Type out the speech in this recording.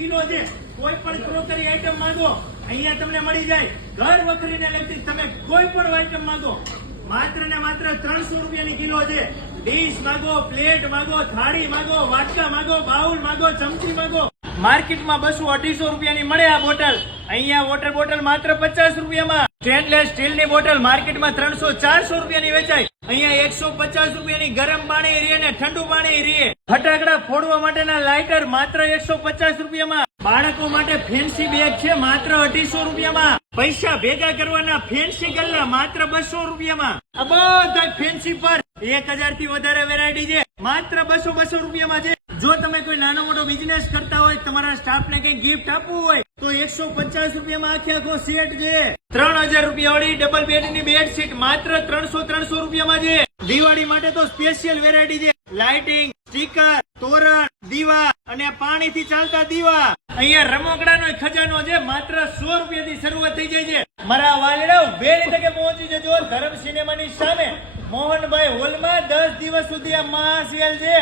Kilo છે. કોઈ પણ ક્રોકરી આઈટમ માંગો અહીંયા તમને મળી જાય. ઘર વખરીને લગતી તમે કોઈ પણ આઈટમ માંગો માત્ર ને માત્ર 300 રૂપિયાની કિલો છે. ડીશ માંગો, પ્લેટ માંગો, થાળી માંગો, વાટકા માંગો, બાઉલ માંગો, ચમચી માંગો. માર્કેટમાં 200-250 રૂપિયાની મળે આ બોટલ. અહીંયા વોટર બોટલ માત્ર 50 રૂપિયામાં. સ્ટેનલેસ સ્ટીલની બોટલ માર્કેટમાં 300-400 રૂપિયાની વેચાય. અહીંયા 150 રૂપિયાની ગરમ પાણી રીએ ને ઠંડુ પાણી રીએ. ફટાકડા ફોડવા માટેના લાઇટર માત્ર 150 રૂપિયામાં. બાળકો માટે ફેન્સી બેગ છે માત્ર 250 રૂપિયામાં. પૈસા ભેગા કરવાના ફેન્સી ગલ્લા માત્ર 200 રૂપિયામાં. આ બધા ફેન્સી પર 1000 થી વધારે વેરાયટી છે માત્ર 200 રૂપિયામાં છે. જો તમે કોઈ નાનો મોટો બિઝનેસ કરતા હોય, તમારા સ્ટાફને કઈ ગિફ્ટ આપવું હોય તો 150 રૂપિયામાં આખો સેટ છે. 3000 રૂપિયા વાળી ડબલ બેડની બેડશીટ માત્ર 300 રૂપિયામાં છે. દિવાળી માટે તો સ્પેશિયલ વેરાયટી છે. લાઇટિંગ, સ્ટીકર, તોરણ, દીવા અને પાણીથી ચાલતા દીવા. અહીંયા રમકડાનો ખજાનો છે માત્ર 100 રૂપિયાથી શરૂઆત થઈ જાય છે. મારા વાલીડાઓ વહેલી તકે પહોંચી જજો ધરમ સિનેમાની સામે મોહનભાઈ હોલમાં 10 દિવસ સુધી આ મહાસેલ છે.